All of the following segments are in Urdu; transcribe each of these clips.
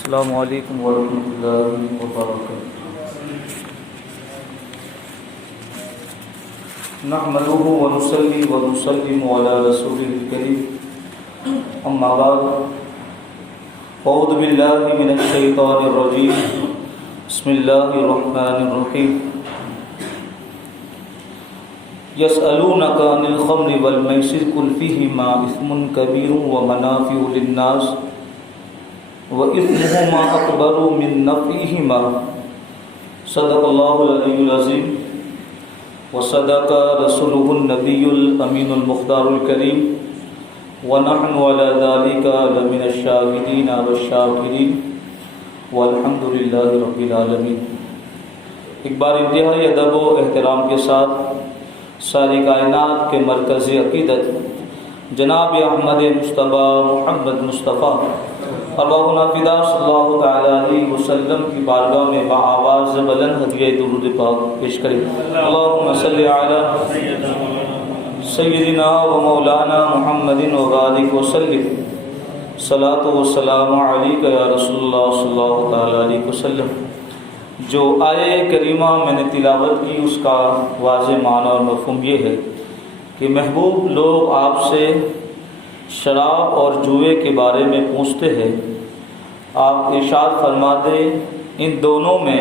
السلام علیکم ورحمۃ اللہ وبرکاتہ۔ نحمده ونصلي ونسلم على رسوله الكريم، اما بعد، اعوذ باللہ من الشیطان الرجیم، بسم اللہ الرحمن الرحیم۔ یسألونک عن الخمر والمیسر قل فیہما اثم کبیر ومنافع للناس وَإِثْمُهُمَا أَكْبَرُ مِن نَّفْعِهِمَا صدق اللہ العلی العظیم وصدق رسولہ النبی الامین المختار الکریم ونحن علی ذلك لمن الشاہدین والشاکرین والحمد للہ رب العالمین۔ ایک بار انتہائی ادب و احترام کے ساتھ ساری کائنات کے مرکز عقیدت جناب احمد مصطفیٰ محمد مصطفیٰ ارواحنا فدا صلی اللہ تعالیٰ علیہ وسلم کی بارگاہ میں بآواز بلند ہدیہ درود پاک پیش کریں۔ اللہم صلی علی سیدنا و مولانا محمد وبارک وسلم، صلاۃ و سلام علیک یا رسول اللہ صلی اللہ تعالیٰ علیہ وسلم۔ جو آیہ کریمہ میں نے تلاوت کی اس کا واضح معنی اور مفہوم یہ ہے کہ محبوب لوگ آپ سے شراب اور جوئے کے بارے میں پوچھتے ہیں، آپ ارشاد فرما دیں ان دونوں میں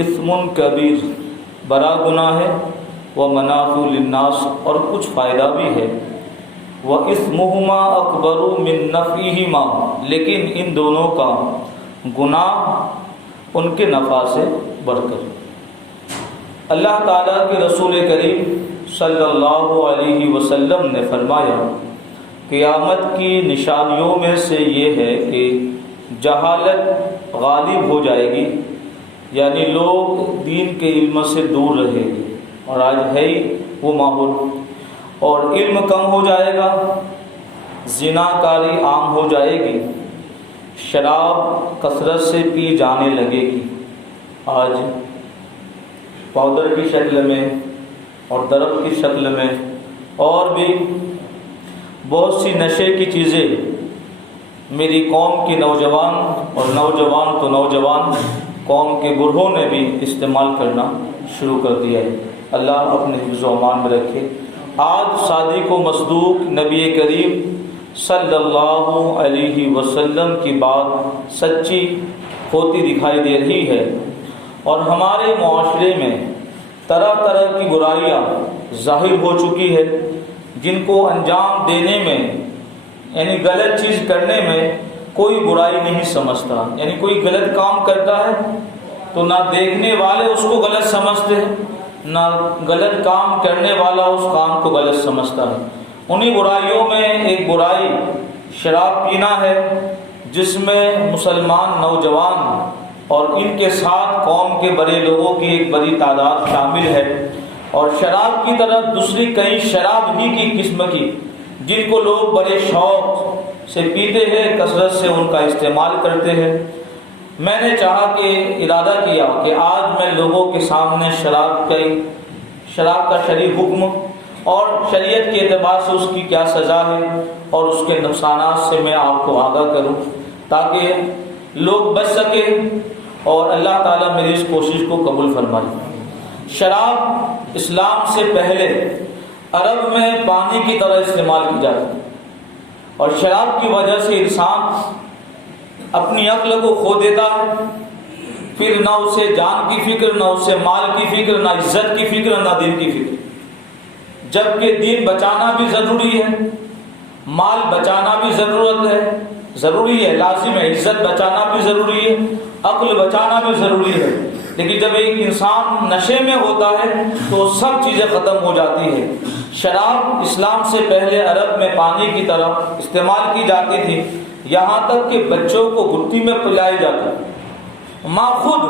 اثم کبیر بڑا گناہ ہے، و منافع للناس اور کچھ فائدہ بھی ہے، و اثمہما اکبر من نفعہما لیکن ان دونوں کا گناہ ان کے نفع سے بڑھ کر۔ اللہ تعالیٰ کے رسول کریم صلی اللہ علیہ وسلم نے فرمایا قیامت کی نشانیوں میں سے یہ ہے کہ جہالت غالب ہو جائے گی، یعنی لوگ دین کے علم سے دور رہیں گے، اور آج ہے ہی وہ ماحول، اور علم کم ہو جائے گا، زنا کاری عام ہو جائے گی، شراب کثرت سے پی جانے لگے گی۔ آج پاؤڈر کی شکل میں اور درخت کی شکل میں اور بھی بہت سی نشے کی چیزیں میری قوم کی نوجوان اور نوجوان تو نوجوان قوم کے بوڑھوں نے بھی استعمال کرنا شروع کر دیا ہے۔ اللہ اپنے حفظ و امان میں رکھے۔ آج صادق و مصدوق نبی کریم صلی اللہ علیہ وسلم کی بات سچی ہوتی دکھائی دے رہی ہے، اور ہمارے معاشرے میں طرح طرح کی برائیاں ظاہر ہو چکی ہے جن کو انجام دینے میں، یعنی غلط چیز کرنے میں کوئی برائی نہیں سمجھتا، یعنی کوئی غلط کام کرتا ہے تو نہ دیکھنے والے اس کو غلط سمجھتے ہیں، نہ غلط کام کرنے والا اس کام کو غلط سمجھتا ہے۔ انہی برائیوں میں ایک برائی شراب پینا ہے، جس میں مسلمان نوجوان اور ان کے ساتھ قوم کے بڑے لوگوں کی ایک بڑی تعداد شامل ہے، اور شراب کی طرف دوسری کئی شراب ہی کی قسم کی جن کو لوگ بڑے شوق سے پیتے ہیں، کثرت سے ان کا استعمال کرتے ہیں۔ میں نے چاہا کہ ارادہ کیا کہ آج میں لوگوں کے سامنے شراب کا شرعی حکم اور شریعت کے اعتبار سے اس کی کیا سزا ہے اور اس کے نقصانات سے میں آپ کو آگاہ کروں، تاکہ لوگ بچ سکیں اور اللہ تعالیٰ میری اس کوشش کو قبول فرمائے۔ شراب اسلام سے پہلے عرب میں پانی کی طرح استعمال کی جاتی، اور شراب کی وجہ سے انسان اپنی عقل کو کھو دیتا ہے، پھر نہ اسے جان کی فکر، نہ اسے مال کی فکر، نہ عزت کی فکر، نہ دین کی فکر، جبکہ دین بچانا بھی ضروری ہے، مال بچانا بھی ضروری ہے، لازم ہے، عزت بچانا بھی ضروری ہے، عقل بچانا بھی ضروری ہے، لیکن جب ایک انسان نشے میں ہوتا ہے تو سب چیزیں ختم ہو جاتی ہے۔ شراب اسلام سے پہلے عرب میں پانی کی طرح استعمال کی جاتی تھی، یہاں تک کہ بچوں کو گھٹی میں پلائی جاتی، ماں خود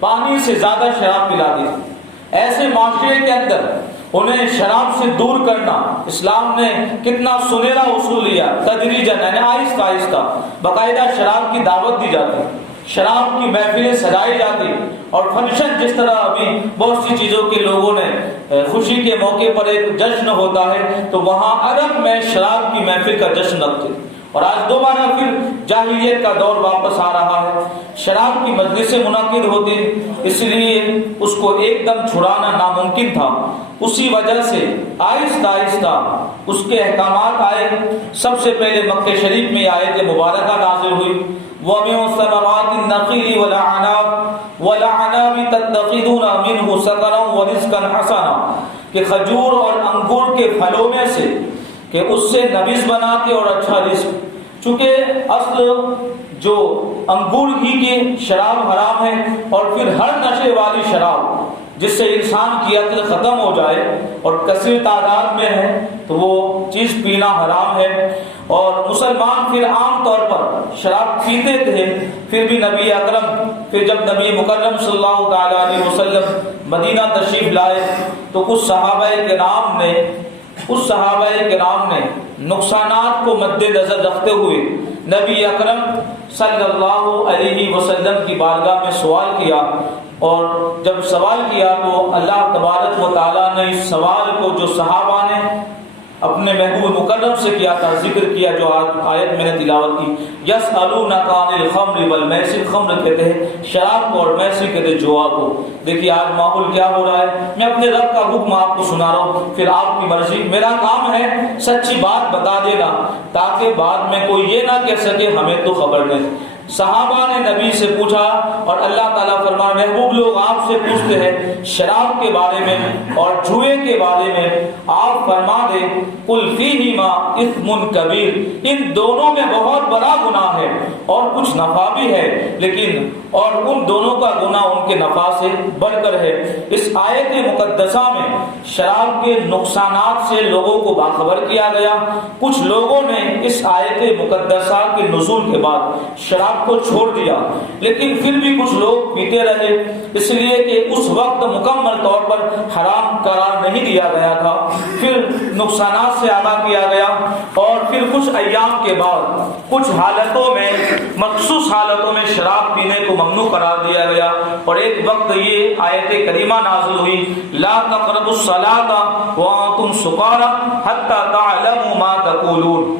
پانی سے زیادہ شراب پلاتی تھی۔ ایسے معاشرے کے اندر انہیں شراب سے دور کرنا اسلام نے کتنا سنہرا اصول لیا، تدریجاً یعنی آہستہ آہستہ باقاعدہ شراب کی دعوت دی جاتی، شراب کی محفلیں سجائی جاتی، اور فنکشن جس طرح ابھی بہت سی چیزوں کے لوگوں نے خوشی کے موقع پر ایک جشن ہوتا ہے، تو وہاں عرب میں شراب کی محفل کا جشن رکھتے، اور آج دوبارہ پھر جاہلیت کا دور واپس آ رہا ہے، شراب کی مجلسیں منعقد ہوتی، اس لیے اس کو ایک دم چھڑانا ناممکن تھا۔ اسی وجہ سے آہستہ آہستہ اس کے احکامات آئے۔ سب سے پہلے مکہ شریف میں آیت مبارکہ نازل ہوئی، وَمِن ثَمَرَاتِ النَّخِيلِ وَالْأَعْنَابِ تَتَّخِذُونَ مِنْهُ سَكَرًا وَرِزْقًا حَسَنًا، کہ کھجور اور انگور کے پھلوں میں سے کہ اس سے نبیذ بناتے اور اچھا رزق۔ چونکہ اصل جو انگور ہی کی شراب حرام ہے، اور پھر ہر نشے والی شراب جس سے انسان کی عقل ختم ہو جائے اور کثیر تعداد میں ہے تو وہ چیز پینا حرام ہے۔ اور مسلمان پھر عام طور پر شراب پیتے تھے، پھر بھی نبی اکرم، پھر جب نبی مکرم صلی اللہ تعالی علیہ وسلم مدینہ تشریف لائے تو کچھ صحابہ کرام نے نقصانات کو مد نظر رکھتے ہوئے نبی اکرم صلی اللہ علیہ وسلم کی بارگاہ میں سوال کیا، اور جب سوال کیا تو اللہ تبارک و تعالیٰ نے اس سوال کو جو صحابہ نے اپنے محبوب مکرم سے کیا تھا ذکر کیا، جو آیت میں نے تلاوت کی، یسألونک عن الخمر والمیسر، خمر کہتے ہیں شراب کو اور میسر کہتے ہیں جوا کو۔ دیکھیے آج ماحول کیا ہو رہا ہے، میں اپنے رب کا حکم آپ کو سنا رہا ہوں، پھر آپ کی مرضی۔ میرا کام ہے سچی بات بتا دینا تاکہ بعد میں کوئی یہ نہ کہہ سکے ہمیں تو خبر نہیں۔ صحابہ نے نبی سے پوچھا، اور اللہ تعالیٰ فرمایا محبوب لوگ آپ سے پوچھتے ہیں شراب کے بارے میں اور جوئے کے بارے میں، آپ فرما دیں قل فیہما اثم کبیر، ان دونوں میں بہت بڑا گناہ ہے اور کچھ نفع بھی ہے، لیکن اور ان دونوں کا گناہ ان کے نفع سے بڑھ کر ہے۔ اس آیت مقدسہ میں شراب کے نقصانات سے لوگوں کو باخبر کیا گیا۔ کچھ لوگوں نے اس آیت مقدسہ کے نزول کے بعد شراب کو چھوڑ دیا، لیکن پھر بھی کچھ لوگ پیتے رہے، اس لیے کہ اس وقت مکمل طور پر حرام قرار نہیں دیا گیا تھا۔ پھر نقصانات سے آگاہ کیا گیا، اور پھر کچھ ایام کے بعد کچھ حالتوں میں، مخصوص حالتوں میں شراب پینے کو ممنوع قرار دیا گیا، اور ایک وقت یہ آیت کریمہ نازل ہوئی، لا تقربوا الصلاۃ وانتم سکارى حتى تعلموا ما تقولون،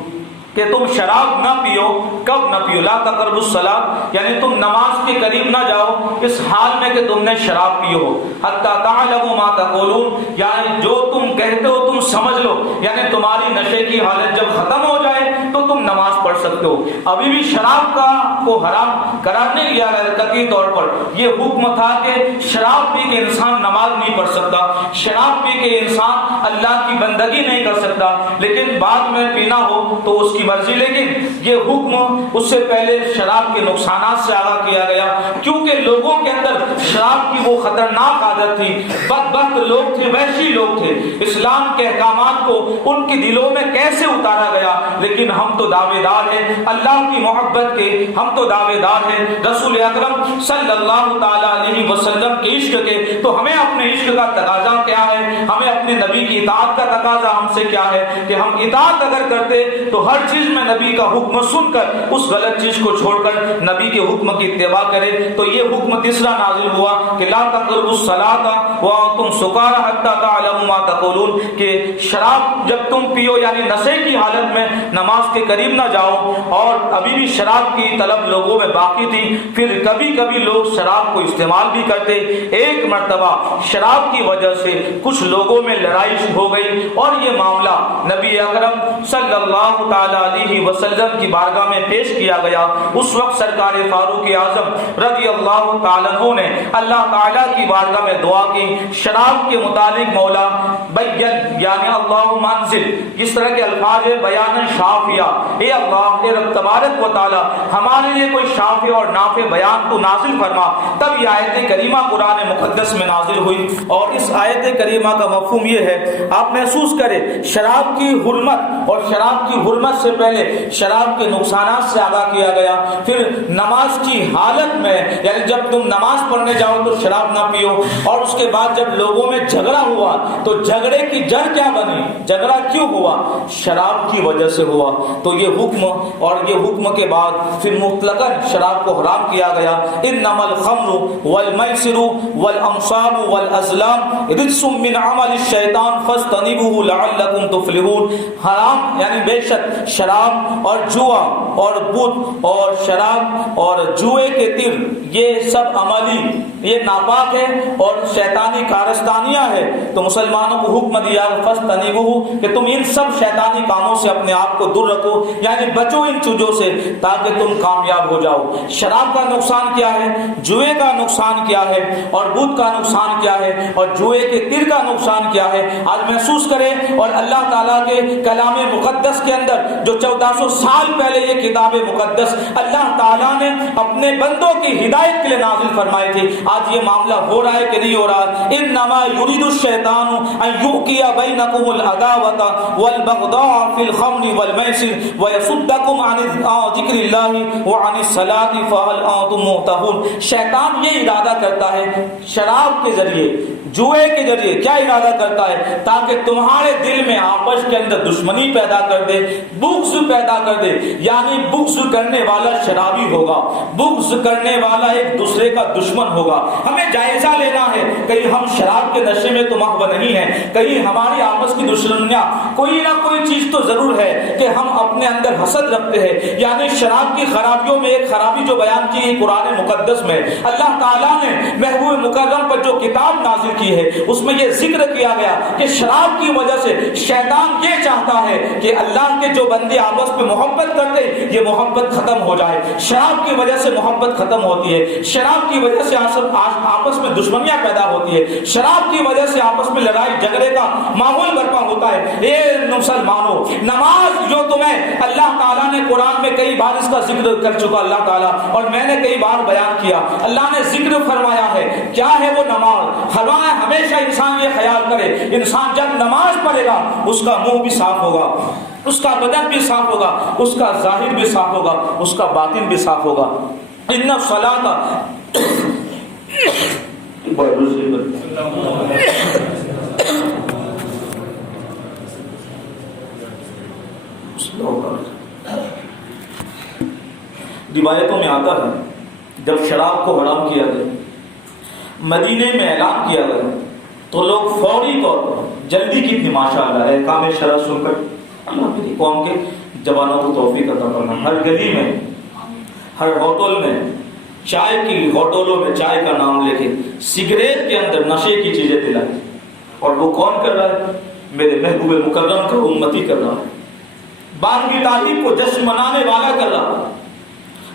کہ تم شراب نہ پیو۔ کب نہ پیو؟ لا تقربوا الصلاۃ، یعنی تم نماز کے قریب نہ جاؤ اس حال میں کہ تم نے شراب پیو ہو۔ حتی تعلموا ما تقولون، یعنی جو تم کہتے ہو تم سمجھ لو، یعنی تمہاری نشے کی حالت جب ختم ہو جائے تو تم نماز پڑھ سکتے ہو۔ ابھی بھی شراب کو حرام قرار نہیں دیا گیا قطعی طور پر، یہ حکم تھا کہ شراب پی کے انسان نماز نہیں پڑھ سکتا، شراب پی کے انسان اللہ کی بندگی نہیں کر سکتا، لیکن بعد میں پینا ہو تو اس کی مرضی۔ لیکن یہ حکم اس سے پہلے شراب کے نقصانات سے آگاہ کیا گیا، کیونکہ لوگوں کے اندر شراب کی وہ خطرناک عادت تھی، بدبخت لوگ تھے، وحشی لوگ تھے۔ اسلام کے احکامات کو ان کے دلوں میں کیسے اتارا گیا، لیکن ہم تو دعوے دار ہیں اللہ کی محبت کے، ہم تو دعوے دار ہیں رسول اکرم صلی اللہ تعالی علیہ وسلم کے عشق کے، تو ہمیں اپنے عشق کا تقاضا کیا ہے، ہمیں اپنے نبی کی اطاعت کا تقاضا ہم سے کیا ہے کہ ہم اطاعت اگر کرتے تو ہر چیز میں نبی کا حکم سن کر اس غلط چیز کو چھوڑ کر نبی کے حکم کی اتباع کرے۔ تو یہ حکم تیسرا نازل ہوا کہ لا تقربوا الصلاۃ وانتم سکارى حتى تعلموا ما تقولون، کہ شراب جب تم پیو یعنی نشے کی حالت میں نماز کے قریب نہ جاؤ۔ اور ابھی بھی شراب کی طلب لوگوں میں باقی تھی، پھر کبھی کبھی لوگ شراب کو استعمال بھی کرتے۔ ایک مرتبہ شراب کی وجہ سے کچھ لوگوں میں لڑائی ہو گئی، اور یہ معاملہ نبی اکرم صلی اللہ تعالی علیہ وسلم کی بارگاہ میں پیش کیا گیا۔ اس وقت سرکار فاروق اعظم رضی اللہ تعالیٰ عنہ نے اللہ تعالیٰ کی بارگاہ میں دعا کی، شراب کے متعلق مولا بین، یعنی اللہم انزل، اس طرح کے الفاظ بیان شافیہ، اے اللہ، اے رب تبارک و تعالیٰ ہمارے لیے کوئی شافی اور نافع بیان تو نازل فرما۔ تب یہ آیت کریمہ قرآن مقدس میں نازل ہوئی، اور اس آیت کریمہ کا مفہوم یہ ہے، آپ محسوس کریں شراب کی حرمت، اور شراب کی حرمت سے پہلے شراب کے نقصانات سے آگاہ کیا گیا۔ پھر نماز کی حالت میں، یعنی جب تم نماز پڑھنے جاؤ تو شراب نہ پیو، اور اس کے بعد جب لوگوں میں جھگڑا ہوا تو جھگڑے کی جڑ کیا بنی، جھگڑا کیوں ہوا؟ شراب کی وجہ سے ہوا۔ تو یہ حکم اور یہ حکم کے بعد پھر مطلقاً شراب کو حرام کیا گیا. انما الخمر والمیسر والانصاب والازلام رجس من عمل الشیطان فاجتنبوه لعلکم تفلحون. حرام یعنی بے شک شراب اور جوا اور بت اور شراب اور جوئے کے تیر یہ سب عملی یہ ناپاک ہے اور شیطانی کارستانیاں ہے. تو مسلمانوں کو حکم دیا فاجتنبوه کہ تم ان سب شیطانی کاموں سے اپنے آپ کو دور رکھو, یعنی بچو ان چیزوں سے تاکہ تم کامیاب ہو جاؤ. شراب کا نقصان کیا ہے, جوئے کا نقصان کیا ہے, اور بت کا نقصان کیا ہے, اور جوئے کے تیر کا نقصان کیا ہے. آج محسوس کریں اور اللہ تعالیٰ کے کلام مقدس کے اندر جو 1400 سال پہلے یہ کتاب مقدس اللہ تعالیٰ نے اپنے بندوں کی ہدایت کے لیے نازل فرمائی تھی, آج یہ معاملہ ہو رہا ہے کہ نہیں ہو رہا. انما یرید الشیطان ان یوقع بینکم العداوۃ والبغضاء فی الخمر والمیسر ویصدکم عن ذکر اللہ وعن الصلاۃ فہل انتم منتہون. شیطان یہ ارادہ کرتا ہے شراب کے ذریعے جوئے کے ذریعے کیا ارادہ کرتا ہے تاکہ تمہارے دل میں آپس کے اندر دشمنی پیدا کر دے, بغض پیدا کر دے. یعنی بغض کرنے والا شرابی ہوگا, بغض کرنے والا ایک دوسرے کا دشمن ہوگا. ہمیں جائزہ لینا ہے کہیں ہم شراب کے نشے میں تو محو نہیں ہیں, کہیں ہماری آپس کی دشمنیاں کوئی نہ کوئی چیز تو ضرور ہے کہ ہم اپنے اندر حسد رکھتے ہیں. یعنی شراب کی خرابیوں میں ایک خرابی جو بیان کی ہے قرآن مقدس میں اللہ تعالیٰ نے محبوب مکرم پر جو کتاب نازل کی ہے اس میں یہ ذکر کیا گیا کہ شراب کی وجہ سے شیطان یہ چاہتا ہے کہ اللہ کے جو بندے آپس میں محبت کرتے یہ محبت ختم ہو جائے. شراب کی وجہ سے محبت ختم ہوتی ہے, شراب کی وجہ سے آپس میں دشمنیاں پیدا ہوتی ہے, شراب کی وجہ سے آپس میں لڑائی جھگڑے کا ماحول برپا ہوتا ہے. اے مسلمانوں, نماز جو تمہیں اللہ تعالیٰ نے قرآن میں کئی بار اس کا ذکر کر چکا اللہ تعالیٰ, اور میں نے کئی بار بیان کیا, اللہ نے ذکر فرمایا ہے کیا ہے وہ نماز. ہمیشہ انسان یہ خیال کرے انسان جب نماز پڑھے گا اس کا منہ بھی صاف ہوگا, اس کا بدن بھی صاف ہوگا, اس کا ظاہر بھی صاف ہوگا, اس کا باطن بھی صاف ہوگا. ان الصلاۃ روایتوں میں آتا ہے جب شراب کو حرام کیا گیا مدینے میں اعلان کیا گیا تو لوگ فوری طور پر جلدی کتنی ماشاء اللہ ہے کام شرع سن کر اللہ میری قوم کے جوانوں کو توفیق عطا کرنا. ہر گلی میں ہر ہوٹل میں چائے کی ہوٹلوں میں چائے کا نام لے کے سگریٹ کے اندر نشے کی چیزیں دلائی, اور وہ کون کر رہا ہے؟ میرے محبوب مکرم کا امتی کر رہا ہے. 12ویں تاریخ کو جشن منانے والا کر رہا ہے,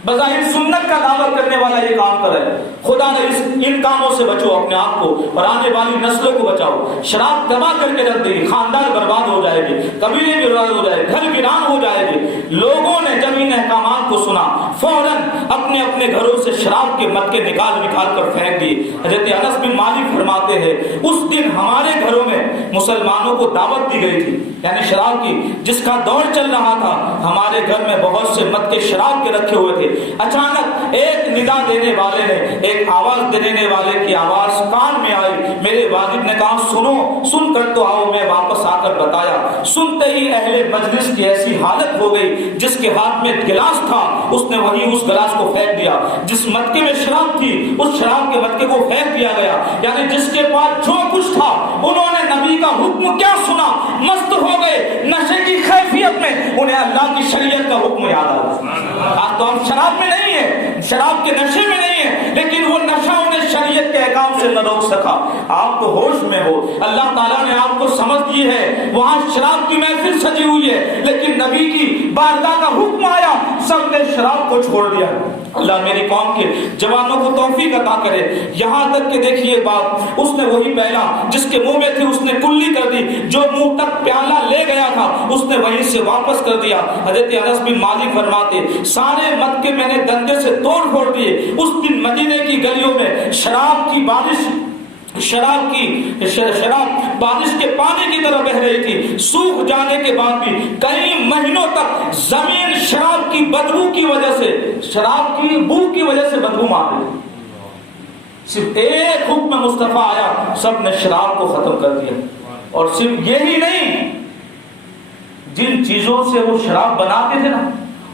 بظاہر سنت کا دعوت کرنے والا یہ کام کرے. خدا نے ان کاموں سے بچو اپنے آپ کو اور آنے والی نسلوں کو بچاؤ. شراب تباہ کر کے رکھ دے گی, خاندان برباد ہو جائے گی, قبیلے برباد ہو جائے, گھر ویران ہو جائے گی. لوگوں نے جب ان احکامات کو سنا فوراً اپنے اپنے گھروں سے شراب کے مٹکے نکال کر پھینک دیے. حضرت انس بن مالک فرماتے ہیں اس دن ہمارے گھروں میں مسلمانوں کو دعوت دی گئی تھی, یعنی شراب کی جس کا دور چل رہا تھا. ہمارے گھر میں بہت سے مٹکے شراب کے رکھے ہوئے تھے. اچانک ایک ندا دینے والے نے, ایک آواز دینے والے کی آواز کان میں آئی. میرے والد نے کہا سنو, سن کر تو آؤ. میں واپس آ کر بتایا, سنتے ہی اہل مجلس کی ایسی حالت ہو گئی جس کے ہاتھ میں گلاس تھا اس نے وہی اس گلاس کو پھینک دیا. جس مٹکے میں شراب تھی اس شراب کے مٹکے کو پھینک دیا گیا. یعنی جس کے پاس جو کچھ تھا انہوں نے نبی کا حکم کیا سنا, مست ہو گئے. نشے کی کیفیت میں انہیں اللہ کی شریعت کا حکم یاد آیا. آج تو ہم شراب میں نہیں ہیں, شراب کے نشے میں نہیں ہیں, لیکن وہ نشہ انہیں شریعت کے احکام سے نہ روک سکا. آپ تو ہوش میں ہو, اللہ تعالیٰ نے آپ کو سمجھ دی ہے, وہاں شراب کی محفل سجی ہوئی ہے, لیکن نبی کی بارگاہ کا حکم آیا, سب نے شراب کو چھوڑ دیا. اللہ میری قوم کے جوانوں کو توفیق عطا کرے. یہاں تک کہ دیکھیے بات, اس نے وہی پہلا جس کے منہ میں تھی اس نے کلی کر دی, جو منہ تک پیالہ لے گیا تھا اس نے وہیں سے واپس کر دیا. حضرت انس بن مالک فرماتے سارے مٹکے میں نے دندے سے توڑ پھوڑ دیے. اس دن مدینے کی گلیوں میں شراب کی بارش شراب بارش کے پانی کی طرح بہ رہی تھی. سوکھ جانے کے بعد بھی کئی مہینوں تک زمین شراب کی بدبو کی وجہ سے, شراب کی بو کی وجہ سے بدبو مار رہی. صرف ایک حکم مصطفیٰ آیا, سب نے شراب کو ختم کر دیا. اور صرف یہی نہیں, جن چیزوں سے وہ شراب بناتے تھے نا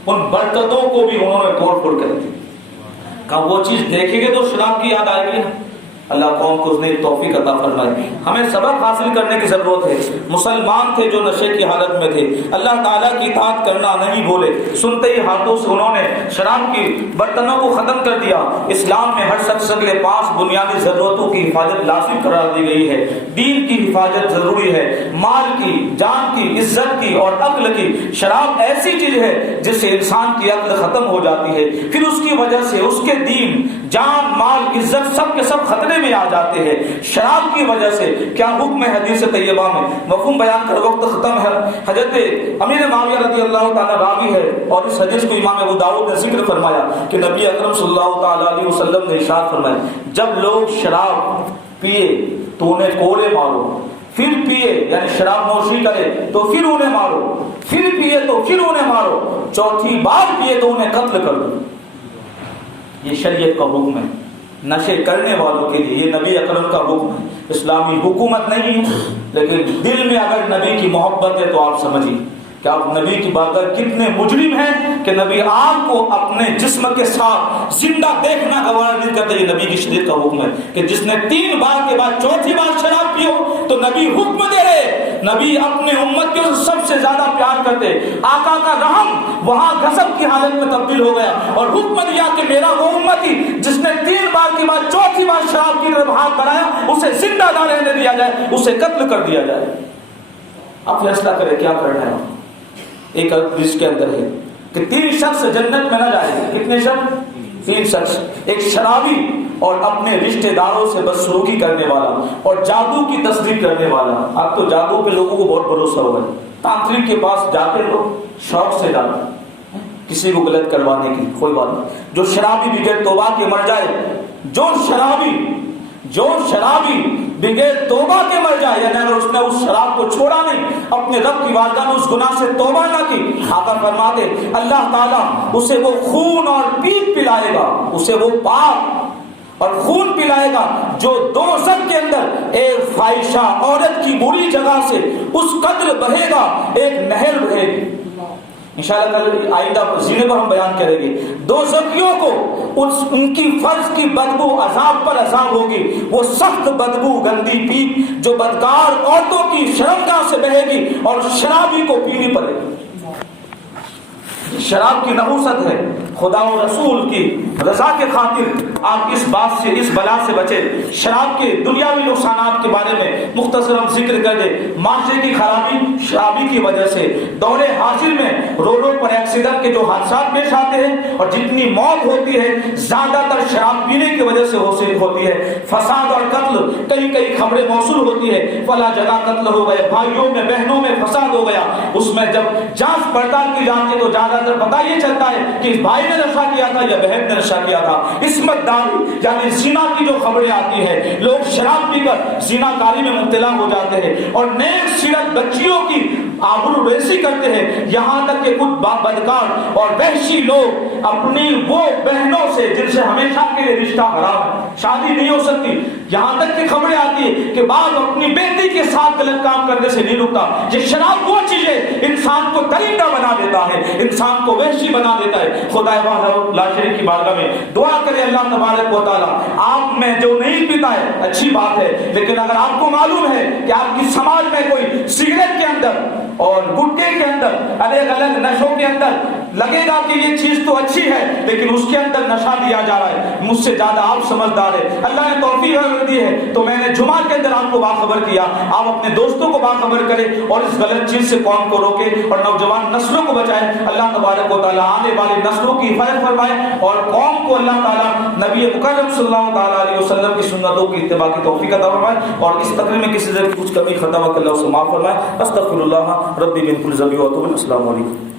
ان برکتوں کو بھی انہوں نے توڑ پھوڑ کر دی. کہا وہ چیز دیکھیں گے تو شراب کی یاد آئے گی نا. اللہ قوم کو اس نے توفیق عطا فرمائی. ہمیں سبق حاصل کرنے کی ضرورت ہے. مسلمان تھے جو نشے کی حالت میں تھے, اللہ تعالیٰ کی اطاعت کرنا نہیں بھولے, سنتے ہی ہاتھوں سے انہوں نے شراب کی برتنوں کو ختم کر دیا. اسلام میں ہر شخص کے لیے 5 بنیادی ضرورتوں کی حفاظت لازم قرار دی گئی ہے. دین کی حفاظت ضروری ہے, مال کی, جان کی, عزت کی اور عقل کی. شراب ایسی چیز ہے جس سے انسان کی عقل ختم ہو جاتی ہے, پھر اس کی وجہ سے اس کے دین, جان, مال, عزت سب کے سب خطرے میں آ جاتے ہیں. شراب کی وجہ سے کیا حکم ہے حدیث طیبہ میں, مفہوم بیان کر وقت ختم ہے. حضرت امیر معاویہ رضی اللہ تعالیٰ راوی ہے اور اس حدیث کو امام ابو داؤد نے ذکر فرمایا کہ نبی اکرم صلی اللہ تعالیٰ علیہ وسلم نے ارشاد فرمایا, جب لوگ شراب پیے تو انہیں کوڑے مارو, پھر پیے یعنی شراب نوشی کرے تو پھر انہیں مارو, پھر پیے تو پھر انہیں مارو, چوتھی بار پیے تو انہیں قتل کر دو. یہ شریعت کا حکم ہے نشے کرنے والوں کے لیے. یہ نبی اکرم کا حکم ہے, اسلامی حکومت نہیں ہے. لیکن دل میں اگر نبی کی محبت ہے تو آپ سمجھیے کہ آپ نبی کی بارگاہ کتنے مجرم ہیں کہ نبی آپ کو اپنے جسم کے ساتھ زندہ دیکھنا گوارا نہیں کرتے. یہ نبی کی شریعت کا حکم ہے کہ جس نے 3 بار کے بعد چوتھی بار شراب پیو تو نبی حکم دے رہے. نبی اپنے امت کے سب سے زیادہ پیار کرتے. آقا کا رحم وہاں غضب کی حالت میں تبدیل ہو گیا اور حکم دیا کہ میرا وہ امتی جس نے 3 بار کے بعد چوتھی بار شراب کی طرف ہاتھ بڑھایا اسے زندہ نہ رہنے دیا جائے, اسے قتل کر دیا جائے. اب فیصلہ کرے کیا کرنا ہے. ایک حدیث کے اندر ہے کہ 3 شخص جنت میں نہ جائیں. کتنے شخص؟ 3 شخص. ایک شرابی اور اپنے رشتہ داروں سے بدسلوکی کرنے والا اور جادو کی تصدیق کرنے والا. اب تو جادو پہ لوگوں کو بہت بھروسہ ہو گیا. تانترک کے پاس جاتے لوگ شوق سے جاتے کسی کو غلط کروانے کی, کوئی بات نہیں. جو شرابی بغیر توبہ کے مر جائے, جو شرابی بغیر توبہ کے مر جائے, یعنی اگر اس نے اس شراب کو چھوڑا نہیں, اپنے رب کی بارگاہ میں اس گناہ سے توبہ نہ کی, آقا فرماتے اللہ تعالیٰ اسے وہ خون اور پیپ پلائے گا, اسے وہ پاپ اور خون پلائے گا جو دوزخ کے اندر ایک فاحشہ عورت کی بری جگہ سے اس قدر بہے گا, ایک نہر بہے گی. انشاءاللہ کل آئندہ زینے پر ہم بیان کریں گے. دوزخیوں کو ان کی فرض کی بدبو عذاب پر عذاب ہوگی, وہ سخت بدبو گندی پیپ جو بدکار عورتوں کی شرمگاہ سے بہے گی اور شرابی کو پینی پڑے گی. شراب کی نحوست ہے. خدا و رسول کی رضا کے خاطر آپ اس بات سے, اس بلا سے بچے. شراب کے دنیاوی نقصانات کے بارے میں مختصر ہم ذکر کر دیں. معاشرے کی خرابی شرابی کی وجہ سے, دور حاضر میں روڈوں پر ایکسیڈنٹ کے جو حادثات پیش آتے ہیں اور جتنی موت ہوتی ہے زیادہ تر شراب پینے کی وجہ سے ہوتی ہے. فساد اور قتل, کئی خبریں موصول ہوتی ہے فلاں جگہ قتل ہو گئے, بھائیوں میں بہنوں میں فساد ہو گیا. اس میں جب جانچ پڑتال کی جاتی ہے تو زیادہ تر پتہ یہ چلتا ہے کہ بھائی نے نشہ کیا تھا یا بہن نے نشہ کیا تھا. عصمت داری یعنی زنا کی جو خبریں آتی ہے, لوگ شراب پی کر زنا کاری میں مبتلا ہو جاتے ہیں اور نیک سیرت بچیوں کی آبرو ریزی کرتے ہیں. یہاں تک کہ کچھ بدکار اور وحشی لوگ اپنی وہ بہنوں سے جن سے ہمیشہ کے لیے رشتہ حرام ہے, شادی نہیں ہو سکتی, یہاں تک کہ خبریں آتی ہے کہ بعض اپنی بیٹی کے ساتھ غلط کام کرنے سے نہیں رکتا. یہ شراب وہ چیز ہے انسان کو درندہ بنا دیتا ہے, انسان کو وحشی بنا دیتا ہے. خدا لا شریک کی بارگاہ میں دعا کرے اللہ تبارک و تعالیٰ, آپ میں جو نہیں پیتا ہے اچھی بات ہے, لیکن اگر آپ کو معلوم ہے کہ آپ کی سماج میں کوئی سگریٹ کے اندر اور گٹکے کے اندر الگ الگ نشوں کے اندر لگے گا کہ یہ چیز تو اچھی ہے لیکن اس کے اندر نشہ دیا جا رہا ہے, مجھ سے زیادہ آپ سمجھدار ہے, اللہ نے توفیق دی ہے تو میں نے جمعہ کے اندر آپ کو باخبر کیا. آپ اپنے دوستوں کو باخبر کریں اور اس غلط چیز سے قوم کو روکے اور نوجوان نسلوں کو بچائے. اللہ تبارک و تعالیٰ آنے والی نسلوں کی حفاظت فرمائے اور قوم کو اللہ تعالیٰ نبی مکرم صلی اللہ تعالیٰ علیہ وسلم کی سنتوں کی اتباع کی توفیق عطا فرمائے اور اس تقریر میں کسی سے کچھ کمی خطا ہو کہ اللہ اسے معاف فرمائے. استغفر اللہ ربی من کل ذنب و اتوب. السلام علیکم.